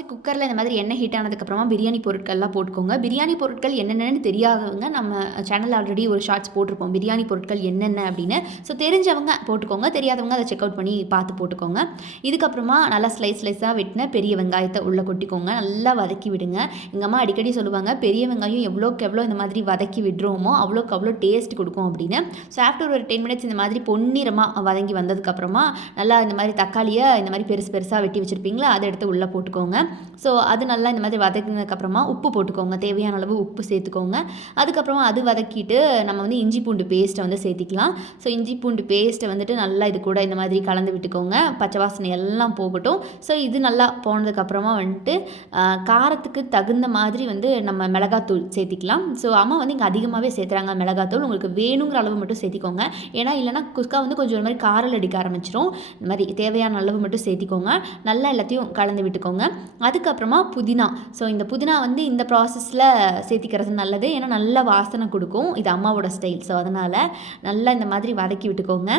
First குக்கரில் இந்த மாதிரி எண்ணெய் ஹீட் ஆனதுக்கப்புறமா பிரியாணி பொருட்கள்லாம் போட்டுக்கோங்க. பிரியாணி பொருட்கள் என்னென்னு தெரியாதவங்க நம்ம சேனல் ஆல்ரெடி ஒரு ஷார்ட்ஸ் போட்டிருப்போம் பிரியாணி பொருட்கள் என்னென்ன அப்படின்னு. ஸோ தெரிஞ்சவங்க போட்டுக்கோங்க, தெரியாதவங்க அதை செக் அவுட் பண்ணி பார்த்து போட்டுக்கோங்க. இதுக்கப்புறமா நல்லா ஸ்லைஸாக வெட்டின பெரிய வெங்காயத்தை உள்ளே கொட்டிக்கோங்க, நல்லா வதக்கி விடுங்க. எங்கள் அம்மா அடிக்கடி சொல்லுவாங்க பெரிய வெங்காயம் எவ்வளோக்கு எவ்வளோ இந்த மாதிரி வதக்கி விடுறோமோ அவ்வளோக்கு அவ்வளோ டேஸ்ட் கொடுக்கும் அப்படின்னு. ஸோ ஆஃப்டர் ஒரு 10 மினிட்ஸ் இந்த மாதிரி பொன்னிறமாக வதங்கி வந்ததுக்கப்புறமா நல்லா இந்த மாதிரி தக்காளியை இந்த மாதிரி பெருசாக வெட்டி வச்சுருப்பீங்களா அதை எடுத்து உள்ளே போட்டுக்கோங்க. ஸோ அது நல்லா இந்த மாதிரி வதக்கினதுக்கப்புறமா உப்பு போட்டுக்கோங்க, தேவையான அளவு உப்பு சேர்த்துக்கோங்க. அதுக்கப்புறமா அது வதக்கிட்டு நம்ம வந்து இஞ்சி பூண்டு பேஸ்ட்டை வந்து சேர்த்திக்கலாம். ஸோ இஞ்சி பூண்டு பேஸ்ட்டை வந்துட்டு நல்லா இது கூட இந்த மாதிரி கலந்து விட்டுக்கோங்க, பச்சை வாசனை எல்லாம் போகட்டும். ஸோ இது நல்லா போனதுக்கப்புறமா வந்துட்டு காரத்துக்கு தகுந்த மாதிரி வந்து நம்ம மிளகாத்தூள் சேர்த்திக்கலாம். ஸோ அம்மா வந்து இங்கே அதிகமாகவே சேர்த்துறாங்க மிளகாத்தூள், உங்களுக்கு வேணுங்கிற அளவு மட்டும் சேர்த்திக்கோங்க. ஏன்னா இல்லைனா குஸ்கா வந்து கொஞ்சம் ஒரு மாதிரி காரல் அடிக்க ஆரம்பிச்சிடும். இந்த மாதிரி தேவையான அளவு மட்டும் சேர்த்திக்கோங்க, நல்லா எல்லாத்தையும் கலந்து விட்டுக்கோங்க. அதுக்கப்புறமா புதினா. ஸோ இந்த புதினா வந்து இந்த ப்ராசஸில் சேர்த்திக்கிறது நல்லது, ஏன்னா நல்ல வாசனை கொடுக்கும், இது அம்மாவோட ஸ்டைல். ஸோ அதனால் நல்லா இந்த மாதிரி வதக்கி விட்டுக்கோங்க.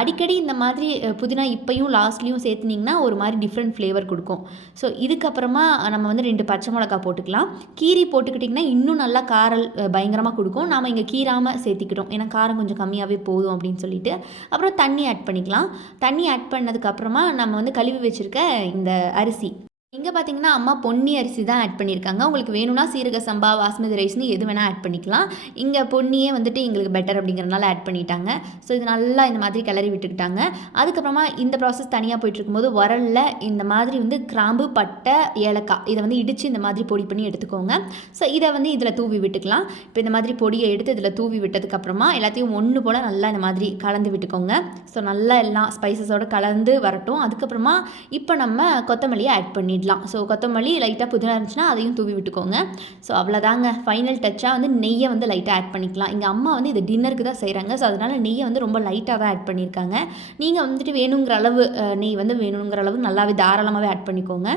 அடிக்கடி இந்த மாதிரி புதினா இப்பையும் லாஸ்ட்லேயும் சேர்த்துனிங்கன்னா ஒரு மாதிரி டிஃப்ரெண்ட் ஃப்ளேவர் கொடுக்கும். ஸோ இதுக்கப்புறமா நம்ம வந்து 2 பச்சை மிளகா போட்டுக்கலாம். கீரி போட்டுக்கிட்டிங்கன்னா இன்னும் நல்லா காரல் பயங்கரமாக கொடுக்கும். நாம் இங்கே கீராமல் சேர்த்திக்கிட்டோம், ஏன்னா காரம் கொஞ்சம் கம்மியாகவே போதும் அப்படின்னு சொல்லிட்டு. அப்புறம் தண்ணி ஆட் பண்ணிக்கலாம். தண்ணி ஆட் பண்ணதுக்கப்புறமா நம்ம வந்து கழுவி வச்சுருக்க இந்த அரிசி, இங்கே பார்த்தீங்கன்னா அம்மா பொன்னி அரிசி தான் ஆட் பண்ணியிருக்காங்க. உங்களுக்கு வேணும்னா சீரக சம்பா, பாஸ்மதி ரைஸ்னு எது வேணால் ஆட் பண்ணிக்கலாம். இங்கே பொன்னியே வந்துட்டு எங்களுக்கு பெட்டர் அப்படிங்கிறனால ஆட் பண்ணிட்டாங்க. ஸோ இது நல்லா இந்த மாதிரி கிளறி விட்டுக்கிட்டாங்க. அதுக்கப்புறமா இந்த ப்ராசஸ் தனியாக போயிட்டுருக்கும்போது உரலில் இந்த மாதிரி வந்து கிராம்பு, பட்டை, ஏலக்காய் இதை வந்து இடித்து இந்த மாதிரி பொடி பண்ணி எடுத்துக்கோங்க. ஸோ இதை வந்து இதில் தூவி விட்டுக்கலாம். இப்போ இந்த மாதிரி பொடியை எடுத்து இதில் தூவி விட்டதுக்கப்புறமா எல்லாத்தையும் ஒன்று போல் நல்லா இந்த மாதிரி கலந்து விட்டுக்கோங்க. ஸோ நல்லா எல்லாம் ஸ்பைசஸோடு கலந்து வரட்டும். அதுக்கப்புறமா இப்போ நம்ம கொத்தமல்லியை ஆட் பண்ணிடலாம். ஸோ கொத்தமல்லி லைட்டாக புதினா இருந்துச்சுன்னா அதையும் தூவி விட்டுக்கோங்க. ஸோ அவ்வளோதாங்க, ஃபைனல் டச்சாக வந்து நெய்யை வந்து லைட்டாக ஆட் பண்ணிக்கலாம். எங்கள் அம்மா வந்து இது டின்னருக்கு தான் செய்கிறாங்க. ஸோ அதனால் நெய்யை வந்து ரொம்ப லைட்டாக தான் ஆட் பண்ணியிருக்காங்க. நீங்கள் வந்துட்டு வேணுங்கிற அளவு நெய் வந்து வேணுங்கிற அளவு நல்லாவே தாராளமாகவே ஆட் பண்ணிக்கோங்க.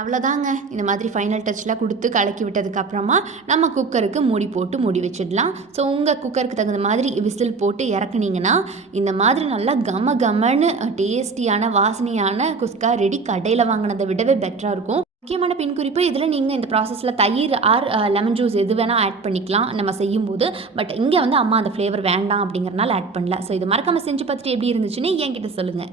அவ்வளோதாங்க, இந்த மாதிரி ஃபைனல் டச்லாம் கொடுத்து கலக்கி விட்டதுக்கப்புறமா நம்ம குக்கருக்கு மூடி வச்சிடலாம். ஸோ உங்கள் குக்கருக்கு தகுந்த மாதிரி விசில் போட்டு இறக்குனீங்கன்னா இந்த மாதிரி நல்லா கம கமன்னு டேஸ்டியான வாசனையான குஸ்கா ரெடி. கடையில் வாங்கினதை விடவே பெட்டராக இருக்கும். முக்கியமான பின் குறிப்பு, இதில் நீங்கள் இந்த ப்ராசஸில் தயிர் ஆர் லெமன் ஜூஸ் எது வேணால் ஆட் பண்ணிக்கலாம் நம்ம செய்யும்போது. பட் இங்கே வந்து அம்மா அந்த ஃப்ளேவர் வேண்டாம் அப்படிங்கிறனால ஆட் பண்ணல. ஸோ இது மறக்காமல் செஞ்சு பார்த்துட்டு எப்படி இருந்துச்சுன்னு என்கிட்ட சொல்லுங்கள்.